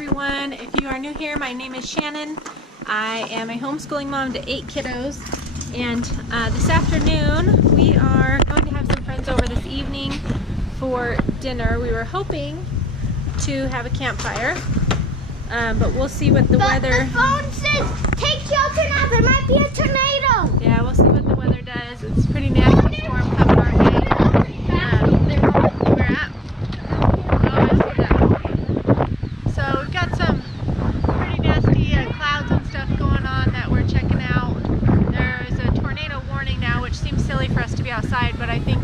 everyone. If you are new here, my name is Shannon. I am a homeschooling mom to 8 kiddos, and this afternoon we are going to have some friends over this evening for dinner. We were hoping to have a campfire, but we'll see what the weather... The phone says, take shelter now, there might be a tornado. Yeah, we'll see what the weather does. It's a pretty nasty storm coming our way. Where at? Oh, I see that. So we've got some pretty nasty clouds and stuff going on that we're checking out. There is a tornado warning now, which seems silly for us to be outside, but I think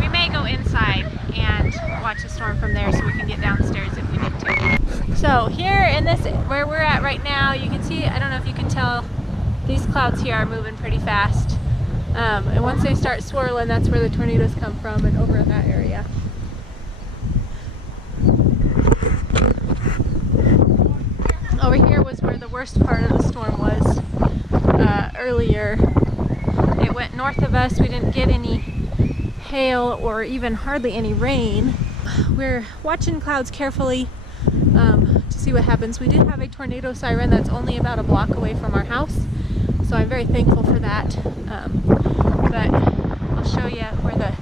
we may go inside and watch the storm from there so we can get downstairs if we need to. So here in this, where we're at right now, you can see, I don't know if you can tell, these clouds here are moving pretty fast. And once they start swirling, that's where the tornadoes come from, and over in that area. Over here was where the worst part of the storm was earlier. It went north of us. We didn't get any hail or even hardly any rain. We're watching clouds carefully to see what happens. We did have a tornado siren that's only about a block away from our house, so I'm very thankful for that. But I'll show you where the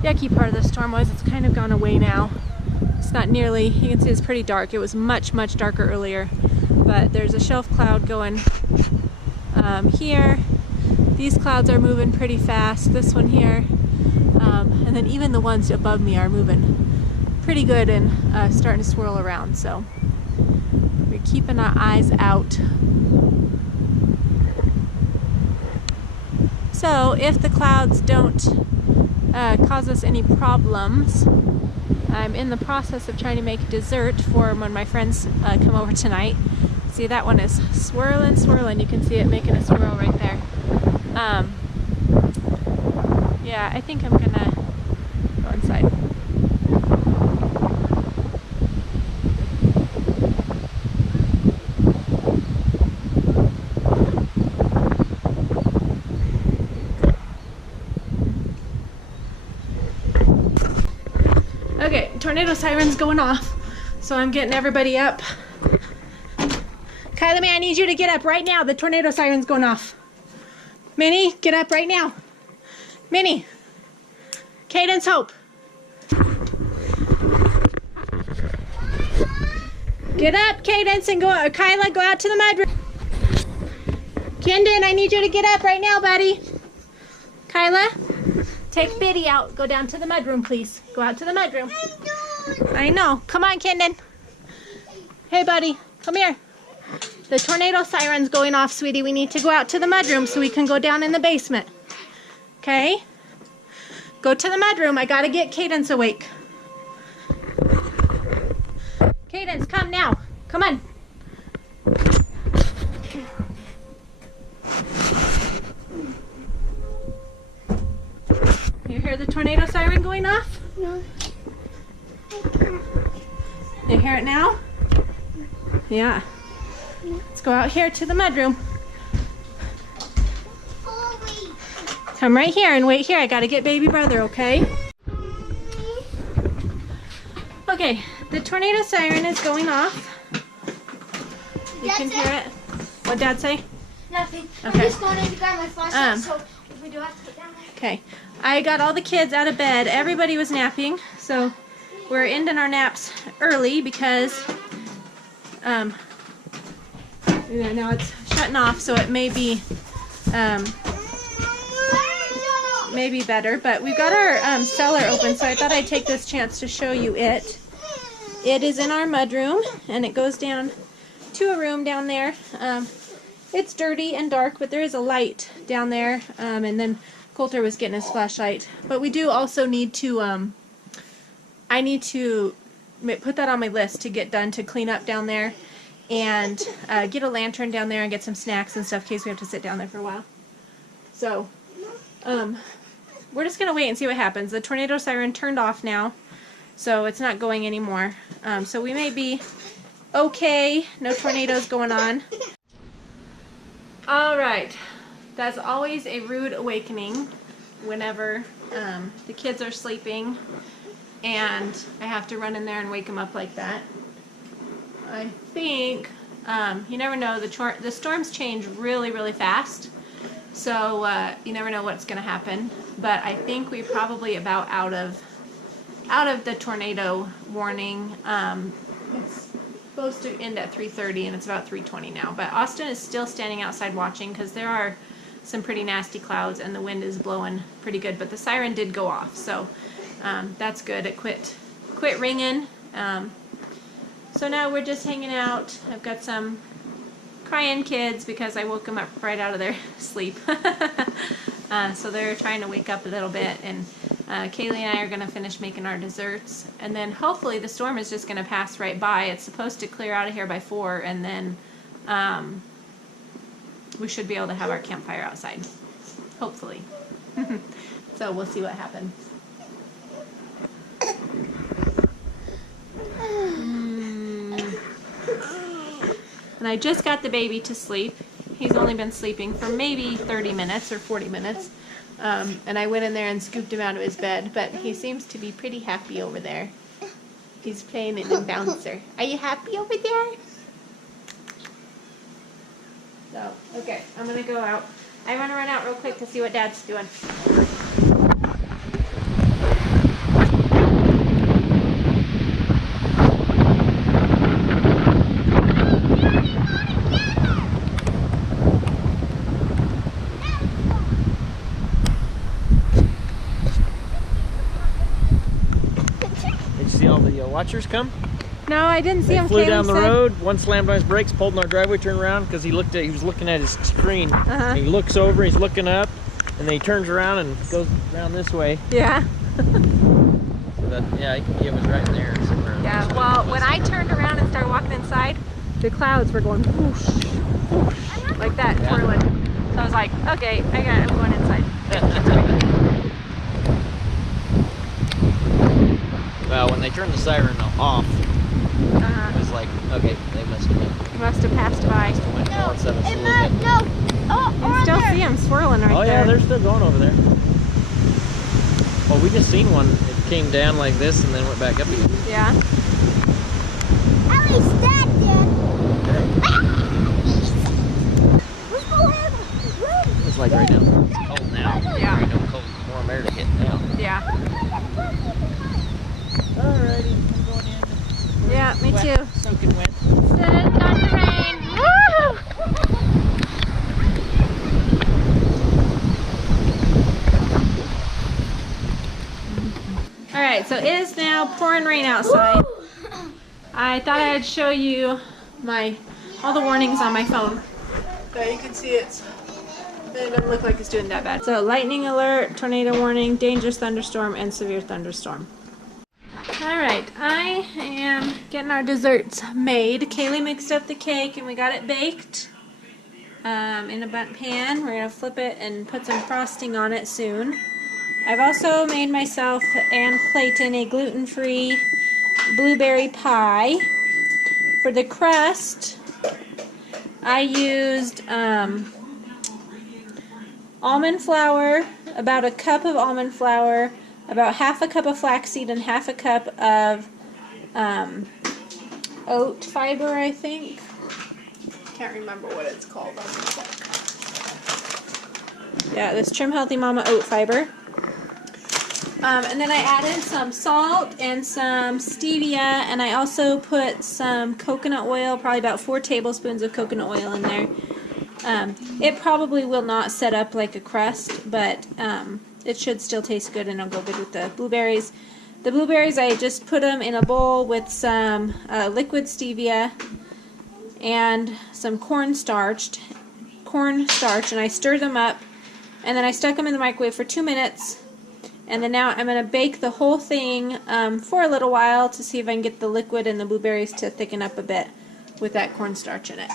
yucky part of the storm was. It's kind of gone away now. It's not nearly, you can see it's pretty dark. It was much darker earlier, but there's a shelf cloud going here. These clouds are moving pretty fast, this one here, and then even the ones above me are moving pretty good and starting to swirl around, so we're keeping our eyes out. So if the clouds don't cause us any problems, I'm in the process of trying to make dessert for when my friends come over tonight. See, that one is swirling. You can see it making a swirl right there. Yeah, I think I'm gonna go inside. Okay, tornado siren's going off, so I'm getting everybody up. Kyla, I need you to get up right now. The tornado siren's going off. Minnie, get up right now. Minnie. Cadence, Hope. Get up, Cadence, and go. Kyla, go out to the mudroom. Kendon, I need you to get up right now, buddy. Kyla, take Biddy out. Go down to the mudroom, please. Go out to the mudroom. I know. Come on, Kendon. Hey, buddy. Come here. The tornado siren's going off, sweetie. We need to go out to the mudroom so we can go down in the basement. Okay? Go to the mudroom. I gotta get Cadence awake. Cadence, come now. Come on. You hear the tornado siren going off? No. You hear it now? Yeah. Let's go out here to the mudroom. Come right here and wait here. I gotta get baby brother, okay? Okay, the tornado siren is going off. You can hear it. What'd Dad say? Nothing. Okay. I'm just going in to grab my flashlight, so if we do have to get down there. Okay, I got all the kids out of bed. Everybody was napping, so we're ending our naps early because now it's shutting off, so it may be better, but we've got our cellar open, so I thought I'd take this chance to show you it. It is in our mudroom, and it goes down to a room down there. It's dirty and dark, but there is a light down there, and then Coulter was getting his flashlight. But we do also need to, I need to put that on my list to get done to clean up down there, and get a lantern down there and get some snacks and stuff in case we have to sit down there for a while. So, we're just going to wait and see what happens. The tornado siren turned off now, so it's not going anymore. So we may be okay. No tornadoes going on. Alright, that's always a rude awakening whenever the kids are sleeping and I have to run in there and wake them up like that. I think, you never know, the storms change really, really fast. So you never know what's going to happen. But I think we're probably about out of the tornado warning. It's supposed to end at 3:30 and it's about 3:20 now. But Austin is still standing outside watching because there are some pretty nasty clouds and the wind is blowing pretty good. But the siren did go off, so that's good. It quit ringing. So now we're just hanging out. I've got some crying kids because I woke them up right out of their sleep. So they're trying to wake up a little bit, and Kaylee and I are going to finish making our desserts, and then hopefully the storm is just going to pass right by. It's supposed to clear out of here by 4, and then we should be able to have our campfire outside, hopefully. So we'll see what happens. And I just got the baby to sleep. He's only been sleeping for maybe 30 minutes or 40 minutes. And I went in there and scooped him out of his bed, but he seems to be pretty happy over there. He's playing in the bouncer. Are you happy over there? So, okay, I'm gonna go out. I wanna run out real quick to see what Dad's doing. Watchers come? No, I didn't see him. Flew down the road. One slammed on his brakes, pulled in our driveway, turned around because he was looking at his screen. And he looks over, he's looking up, and then he turns around and goes around this way. Yeah. So that, yeah, he was right there somewhere. Yeah. Well, when I turned around and started walking inside, the clouds were going whoosh, whoosh, like that, twirling. So I was like, okay, I'm going inside. Well, when they turned the siren off, it was like, okay, they must have passed by. No, You still see them swirling right there. Oh yeah, they're still going over there. Well, we just seen one. It came down like this and then went back up again. Yeah. At least that did. It's like right now. It's cold now. Yeah. Right now, cold, warm air to hit now. Yeah. Alrighty, I'm going in. Yeah, me wet, too. Soaking wet. It's got to rain. Woo! Alright, so it is now pouring rain outside. I thought I'd show you all the warnings on my phone. So you can see it doesn't look like it's doing that bad. So lightning alert, tornado warning, dangerous thunderstorm, and severe thunderstorm. Alright, I am getting our desserts made. Kaylee mixed up the cake and we got it baked in a bundt pan. We're going to flip it and put some frosting on it soon. I've also made myself and Clayton a gluten-free blueberry pie. For the crust, I used almond flour, about a cup of almond flour, about half a cup of flaxseed, and half a cup of oat fiber, I think. Can't remember what it's called. Yeah, this Trim Healthy Mama oat fiber. And then I added some salt and some stevia, and I also put some coconut oil, probably about 4 tablespoons of coconut oil in there. It probably will not set up like a crust, but it should still taste good and it'll go good with the blueberries. The blueberries, I just put them in a bowl with some liquid stevia and some cornstarch, and I stirred them up, and then I stuck them in the microwave for 2 minutes. And then now I'm going to bake the whole thing for a little while to see if I can get the liquid and the blueberries to thicken up a bit with that cornstarch in it.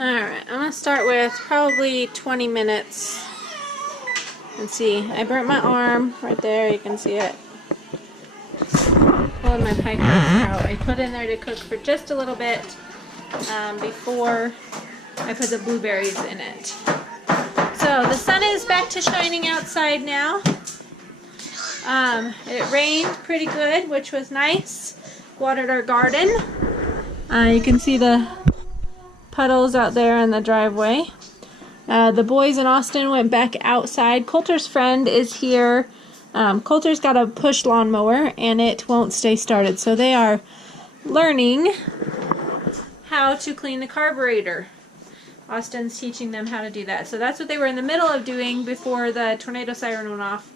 Alright, I'm going to start with probably 20 minutes. Let's see, I burnt my arm right there, you can see it. Pulling my pie crust out. I put in there to cook for just a little bit before I put the blueberries in it. So the sun is back to shining outside now. It rained pretty good, which was nice. Watered our garden. You can see the puddles out there in the driveway. The boys in Austin went back outside. Coulter's friend is here. Coulter's got a push lawnmower and it won't stay started. So they are learning how to clean the carburetor. Austin's teaching them how to do that. So that's what they were in the middle of doing before the tornado siren went off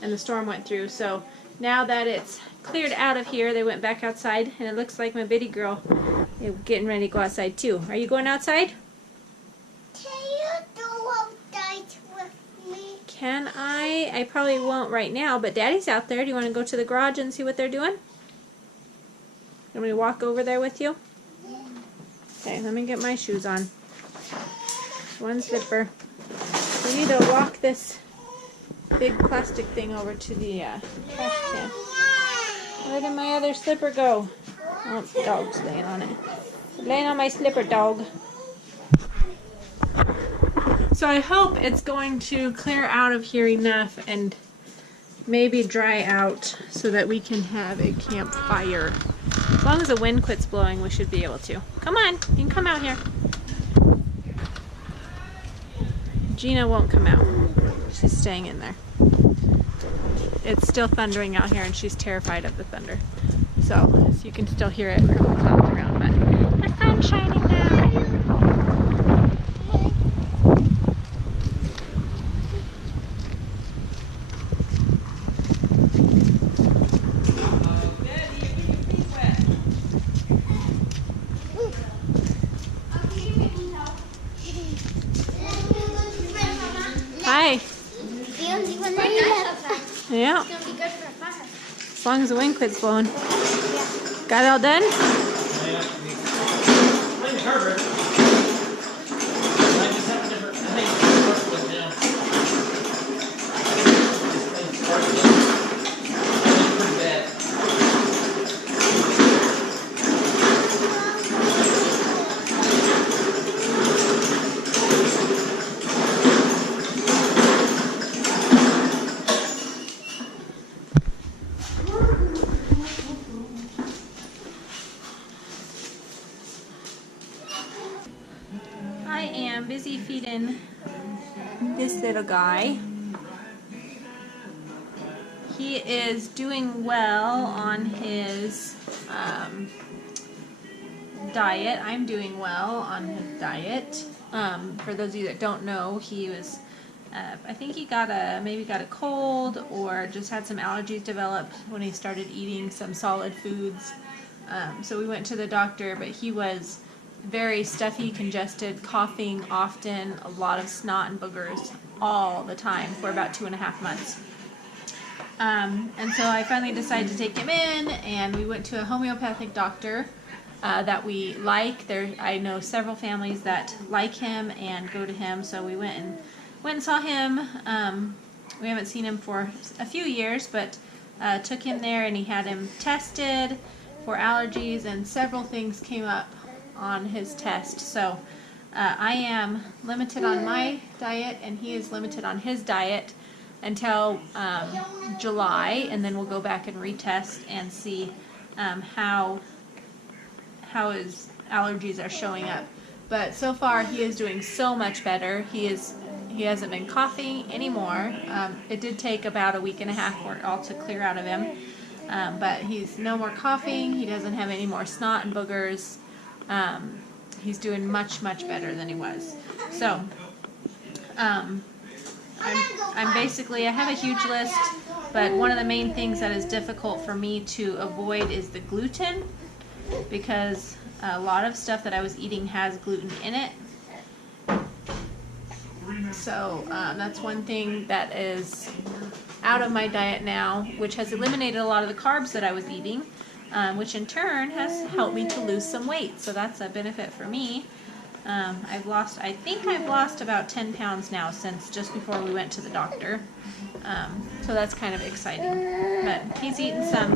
and the storm went through. So now that it's cleared out of here, they went back outside, and it looks like my bitty girl is getting ready to go outside too. Are you going outside? Can you go outside with me? Can I? I probably won't right now, but Daddy's out there. Do you want to go to the garage and see what they're doing? Want me to walk over there with you? Okay, let me get my shoes on. One slipper. We need to walk this big plastic thing over to the trash can. Where did my other slipper go? Oh, the dog's laying on it. Laying on my slipper, dog. So I hope it's going to clear out of here enough and maybe dry out so that we can have a campfire. As long as the wind quits blowing, we should be able to. Come on, you can come out here. Gina won't come out. She's staying in there. It's still thundering out here and she's terrified of the thunder. So you can still hear it from the clouds around, but the sun's shining now. Hi. Yeah. It's gonna be good for a fire. As long as the wind quits blowing. Got it all done? Clean the carburetor. I just have a different, I think it's working now. Pretty bad. I am busy feeding this little guy. He is doing well on his diet. I'm doing well on his diet. For those of you that don't know, he was, I think he maybe got a cold or just had some allergies developed when he started eating some solid foods. So we went to the doctor, but he was very stuffy, congested, coughing often, a lot of snot and boogers all the time for about 2.5 months. And so I finally decided to take him in, and we went to a homeopathic doctor that we like. I know several families that like him and go to him, so we went and saw him. We haven't seen him for a few years, but took him there, and he had him tested for allergies, and several things came up on his test. So I am limited on my diet and he is limited on his diet until July, and then we'll go back and retest and see how his allergies are showing up. But so far he is doing so much better. He hasn't been coughing anymore. It did take about 1.5 weeks for it all to clear out of him, but he's no more coughing. He doesn't have any more snot and boogers. He's doing much better than he was. So I'm basically, I have a huge list, but one of the main things that is difficult for me to avoid is the gluten, because a lot of stuff that I was eating has gluten in it. So that's one thing that is out of my diet now, which has eliminated a lot of the carbs that I was eating, which in turn has helped me to lose some weight. So that's a benefit for me. I think I've lost about 10 pounds now since just before we went to the doctor. So that's kind of exciting. But he's eating some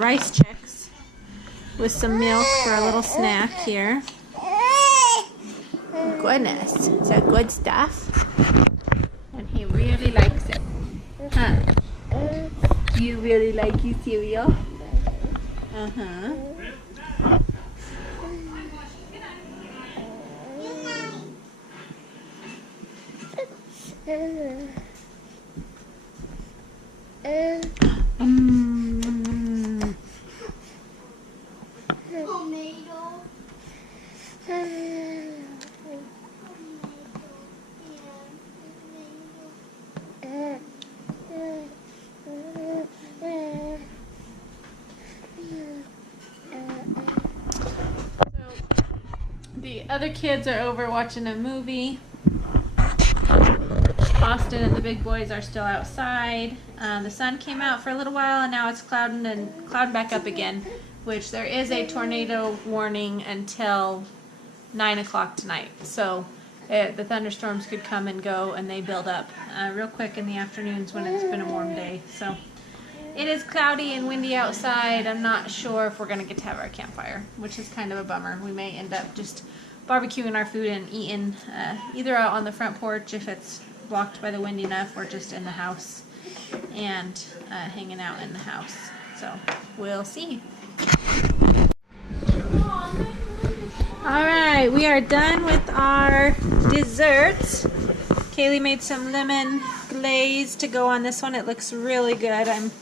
rice checks with some milk for a little snack here. Goodness, is that good stuff? And he really likes it. Huh? Do you really like your cereal? Uh-huh. The other kids are over watching a movie. Austin and the big boys are still outside. The sun came out for a little while and now it's clouding back up again, which there is a tornado warning until 9 o'clock tonight. So the thunderstorms could come and go and they build up real quick in the afternoons when it's been a warm day. So it is cloudy and windy outside. I'm not sure if we're going to get to have our campfire, which is kind of a bummer. We may end up just barbecuing our food and eating either out on the front porch if it's blocked by the wind enough, or just in the house and hanging out in the house. So we'll see. Alright, we are done with our desserts. Kaylee made some lemon glaze to go on this one. It looks really good. I'm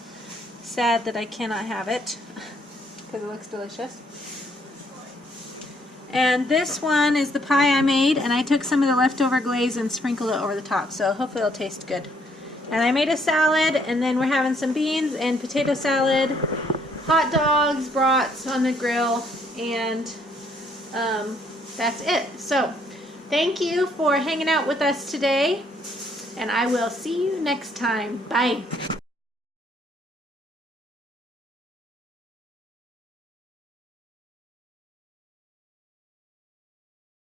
sad that I cannot have it because it looks delicious. And this one is the pie I made, and I took some of the leftover glaze and sprinkled it over the top, so hopefully it'll taste good. And I made a salad, and then we're having some beans and potato salad, hot dogs, brats on the grill, and that's it. So thank you for hanging out with us today, and I will see you next time. Bye.